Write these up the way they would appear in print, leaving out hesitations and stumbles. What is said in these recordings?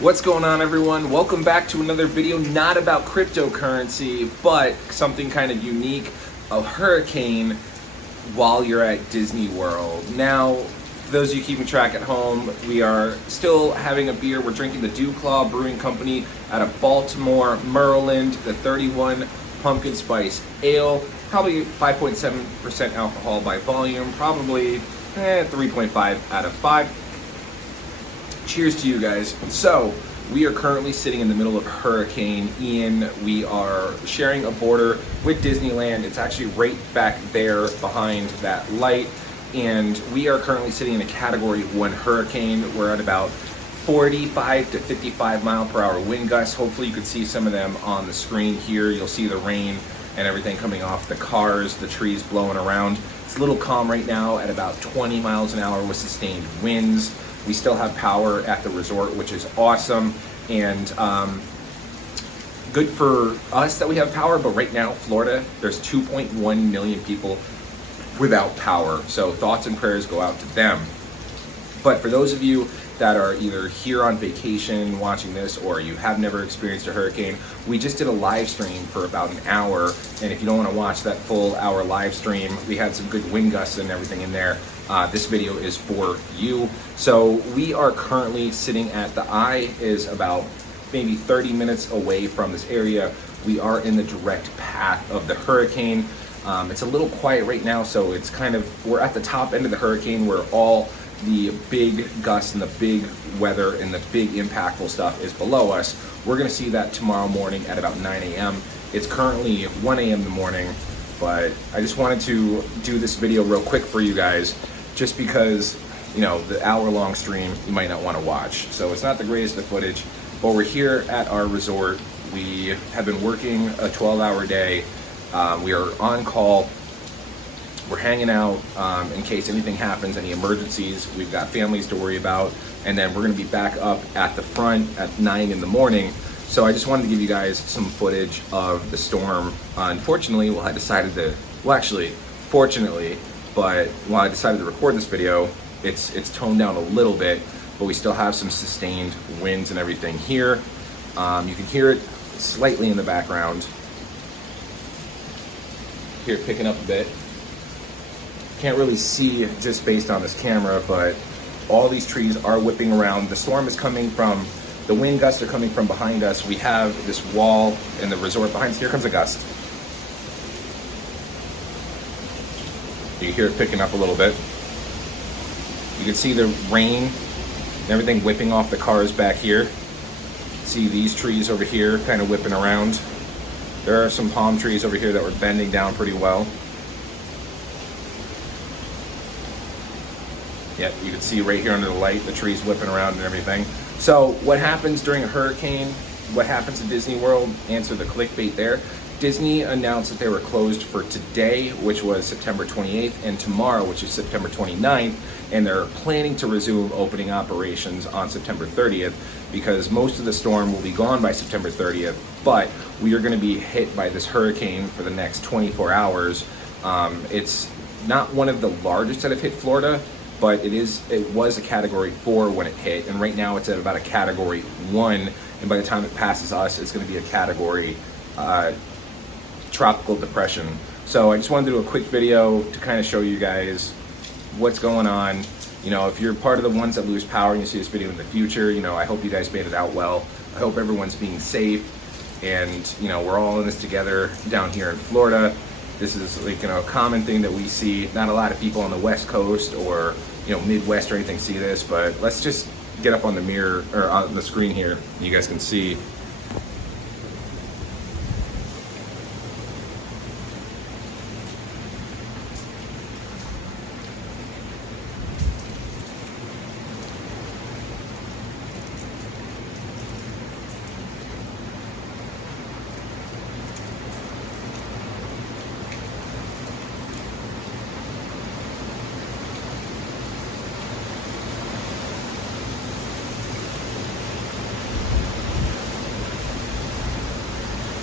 What's going on, everyone? Welcome back to another video, not about cryptocurrency, but something kind of unique, a hurricane while you're at Disney World. Now, for those of you keeping track at home, we are still having a beer. We're drinking the Dew Claw Brewing Company out of Baltimore, Maryland, the 31 Pumpkin Spice Ale, probably 5.7% alcohol by volume, probably 3.5 out of 5. Cheers to you guys. So, we are currently sitting in the middle of Hurricane Ian. We are sharing a border with Disneyland. It's actually right back there behind that light. And we are currently sitting in a Category 1 hurricane. We're at about 45 to 55 mile per hour wind gusts. Hopefully you can see some of them on the screen here. You'll see the rain and everything coming off the cars, the trees blowing around. It's a little calm right now at about 20 miles an hour with sustained winds. We still have power at the resort, which is awesome, and good for us that we have power. But right now, Florida, there's 2.1 million people without power. So thoughts and prayers go out to them. But for those of you that are either here on vacation watching this, or you have never experienced a hurricane, we just did a live stream for about an hour. And if you don't want to watch that full hour live stream, we had some good wind gusts and everything in there. This video is for you. So we are currently sitting at, the eye is about maybe 30 minutes away from this area. We are in the direct path of the hurricane. It's a little quiet right now, so it's kind of, we're at the top end of the hurricane where all the big gusts and the big weather and the big impactful stuff is below us. We're gonna see that tomorrow morning at about 9 a.m. It's currently 1 a.m. in the morning, but I just wanted to do this video real quick for you guys, just because, you know, the hour-long stream you might not want to watch. So it's not the greatest of footage, but we're here at our resort. We have been working a 12-hour day. We are on call. We're hanging out in case anything happens, any emergencies. We've got families to worry about. And then we're going to be back up at the front at 9 in the morning. So I just wanted to give you guys some footage of the storm. Unfortunately, well, I decided to, well, actually, fortunately, but while I decided to record this video, it's toned down a little bit, but we still have some sustained winds and everything here. You can hear it slightly in the background. Hear it picking up a bit. Can't really see just based on this camera, but all these trees are whipping around. The storm is coming from, the wind gusts are coming from behind us. We have this wall in the resort behind us. Here comes a gust. You can hear it picking up a little bit. You can see the rain and everything whipping off the cars back here. See these trees over here kind of whipping around. There are some palm trees over here that were bending down pretty well. Yep, you can see right here under the light, the trees whipping around and everything. So what happens during a hurricane? What happens at Disney World? Answer the clickbait there. Disney announced that they were closed for today, which was September 28th, and tomorrow, which is September 29th, and they're planning to resume opening operations on September 30th, because most of the storm will be gone by September 30th, but we are going to be hit by this hurricane for the next 24 hours. It's not one of the largest that have hit Florida, but it was a Category 4 when it hit, and right now it's at about a Category 1, and by the time it passes us, it's going to be a Category tropical depression. So I just wanted to do a quick video to kind of show you guys what's going on. You know, if you're part of the ones that lose power and you see this video in the future, you know, I hope you guys made it out well. I hope everyone's being safe, and you know, we're all in this together down here in Florida. This is, like, you know, a common thing that we see. Not a lot of people on the West Coast or, you know, Midwest or anything see this, but let's just get up on the mirror or on the screen here. You guys can see.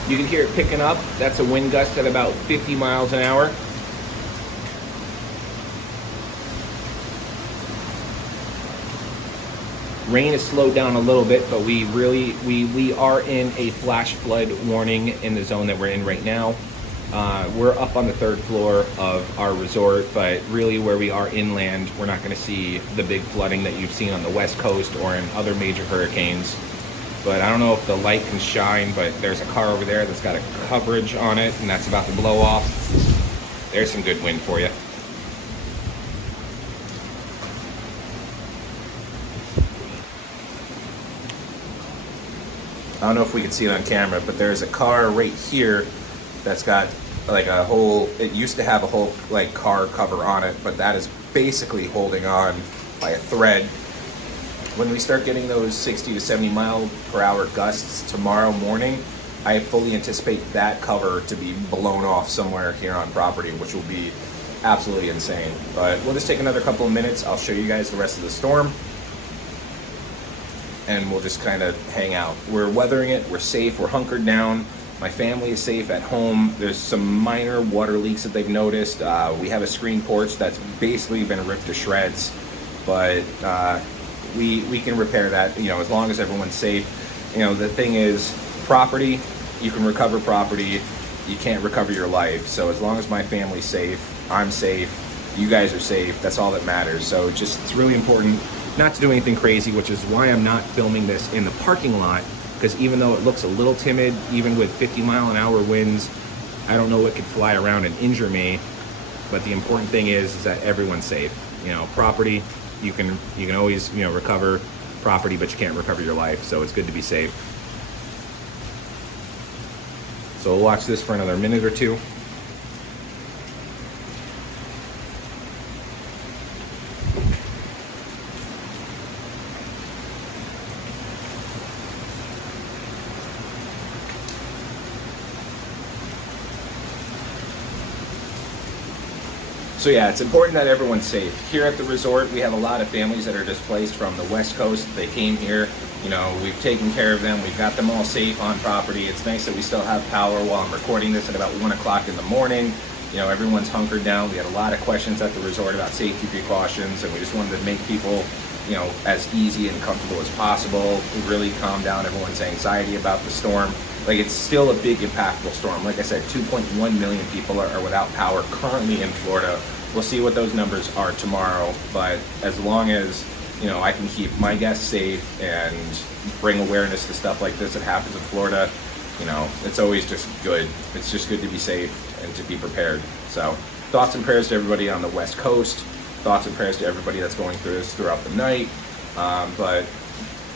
You can hear it picking up. That's a wind gust at about 50 miles an hour. Rain has slowed down a little bit, but we are in a flash flood warning in the zone that we're in right now. We're up on the 3rd floor of our resort, but really where we are inland, we're not going to see the big flooding that you've seen on the West Coast or in other major hurricanes. But I don't know if the light can shine, but there's a car over there that's got a coverage on it, and that's about to blow off. There's some good wind for you. I don't know if we can see it on camera, but there's a car right here that's got like a whole, it used to have a whole like car cover on it, but that is basically holding on by a thread. When we start getting those 60 to 70 mile per hour gusts tomorrow morning, I fully anticipate that cover to be blown off somewhere here on property, which will be absolutely insane. But we'll just take another couple of minutes. I'll show you guys the rest of the storm, and we'll just kind of hang out. We're weathering it, we're safe, we're hunkered down. My family is safe at home. There's some minor water leaks that they've noticed. We have a screen porch that's basically been ripped to shreds, but we can repair that, you know, as long as everyone's safe. You know, the thing is, property, you can recover property, you can't recover your life. So as long as my family's safe, I'm safe, you guys are safe, that's all that matters. So it's really important not to do anything crazy, which is why I'm not filming this in the parking lot, because even though it looks a little timid, even with 50-mile-an-hour winds, I don't know what could fly around and injure me. But the important thing is that everyone's safe. You know, property, you can always, you know, recover property, but you can't recover your life. So it's good to be safe. So we'll watch this for another minute or two. So yeah, it's important that everyone's safe. Here at the resort, we have a lot of families that are displaced from the West Coast. They came here, you know, we've taken care of them. We've got them all safe on property. It's nice that we still have power while I'm recording this at about 1 o'clock in the morning. You know, everyone's hunkered down. We had a lot of questions at the resort about safety precautions, and we just wanted to make people, you know, as easy and comfortable as possible. We really calm down everyone's anxiety about the storm. Like, it's still a big, impactful storm. Like I said, 2.1 million people are without power currently in Florida. We'll see what those numbers are tomorrow, but as long as, you know, I can keep my guests safe and bring awareness to stuff like this that happens in Florida, you know, it's always just good. It's just good to be safe and to be prepared. So thoughts and prayers to everybody on the West Coast. Thoughts and prayers to everybody that's going through this throughout the night. But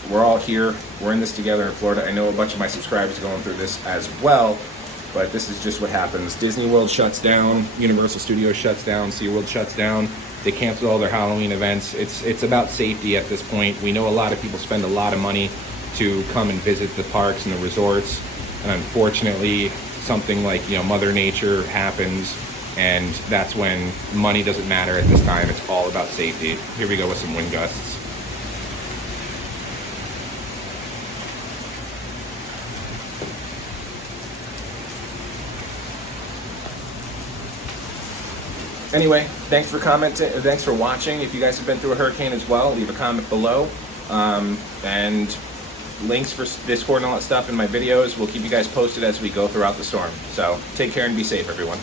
we're all here. We're in this together in Florida. I know a bunch of my subscribers are going through this as well, but this is just what happens. Disneyworld shuts down, Universal Studios shuts down, SeaWorld shuts down. They canceled all their Halloween events. It's about safety at this point. We know a lot of people spend a lot of money to come and visit the parks and the resorts, and unfortunately, something like, you know, Mother Nature happens, and that's when money doesn't matter at this time. It's all about safety. Here we go with some wind gusts. Anyway, thanks for commenting. Thanks for watching. If you guys have been through a hurricane as well, leave a comment below. And links for Discord and all that stuff in my videos. We'll keep you guys posted as we go throughout the storm. So take care and be safe, everyone.